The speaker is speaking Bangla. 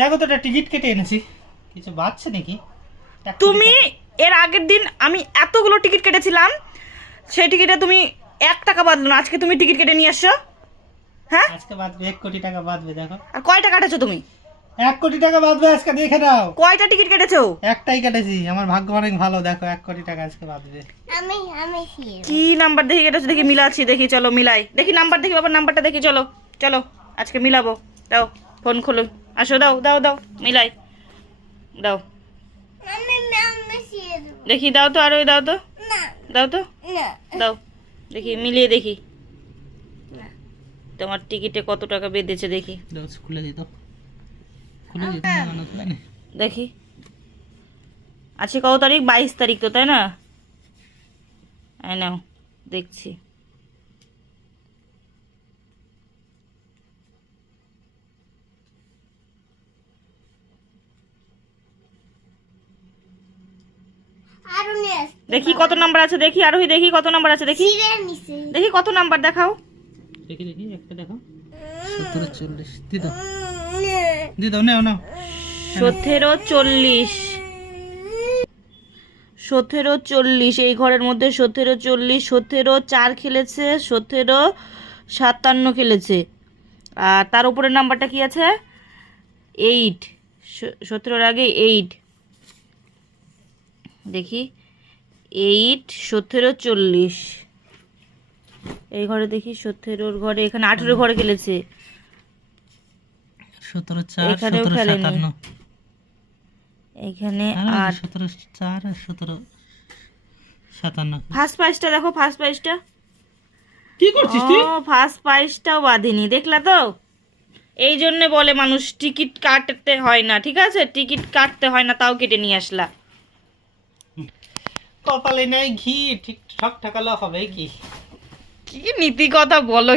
দেখো তো, একটা টিকিট কেটে এনেছি। কিছু বাজছে নাকি? তুমি এর আগের দিন আমি এতগুলো টিকিট কেটেছিলাম, সেই টিকিটে তুমি 1 টাকা বাদলো না, আজকে তুমি টিকিট কেটে নিয়ে আসছো। হ্যাঁ, আজকে বাঁধবে 1 কোটি টাকা বাঁধবে। দেখো আর কয়টা কাটেছো তুমি? 1 কোটি টাকা বাঁধবে আজকে, দেখে নাও। কয়টা টিকিট কেটেছো? একটাই কেটেছি, আমার ভাগ্য অনেক ভালো। দেখো 1 কোটি টাকা আজকে বাঁধবে। কি নাম্বার দেখি কেটেছো? দেখি মিলাচ্ছি, দেখি চলো মিলাই, দেখি নাম্বার দেখি, বাবার নাম্বারটা দেখি, চলো চলো আজকে মিলাবো। দাও ফোন খোলো, আসো, দাও দাও দাও মিলাই, দাও দেখি, দাও তো, আরো দাও তো, দাও তো, দাও দেখি, মিলিয়ে দেখি তোমার টিকিটে কত টাকা বেঁধেছে দেখি। দাও, খুলে দিত, খুলে দিত না। দেখি আজকে কত তারিখ? 22 তারিখ তো, তাই না? নাও দেখছি। দেখি কত নাম্বার আছে, দেখি আরোহী, দেখি কত নাম্বার আছে, দেখি দেখি কত নাম্বার দেখাও। দেখি দেখি, একটা দেখো। 17 40 দিত, দিত, নাও নাও। 17 40, 17 40, এই ঘরের মধ্যে 17 40, 17 4 খেলেছে, 17 57 খেলেছে। আর তার উপরের নাম্বারটা কি আছে? 8, 17 আগে 8, দেখি 8 17 40, এই ঘরে দেখি 17 ঘরে, এখানে 18 ঘরে খেলেছে, 17 4 এখানেও 17 খেলেনি, 57, এখানে 8। 17 4 আর 17 57। ফার্স্ট প্রাইজটা দেখো, ফার্স্ট প্রাইজটা। কি করছিস তুই? ও, ফার্স্ট প্রাইজটাও বাঁধেনি, দেখলা তো? এই জন্য বলে মানুষ টিকিট কাটতে হয় না, ঠিক আছে? টিকিট কাটতে হয় না, তাও কেটে নিয়ে আসলা। কপালে নাই ঘি, ঠিক ঠক ঠাকালো হবে কি? কি নীতি কথা বলো।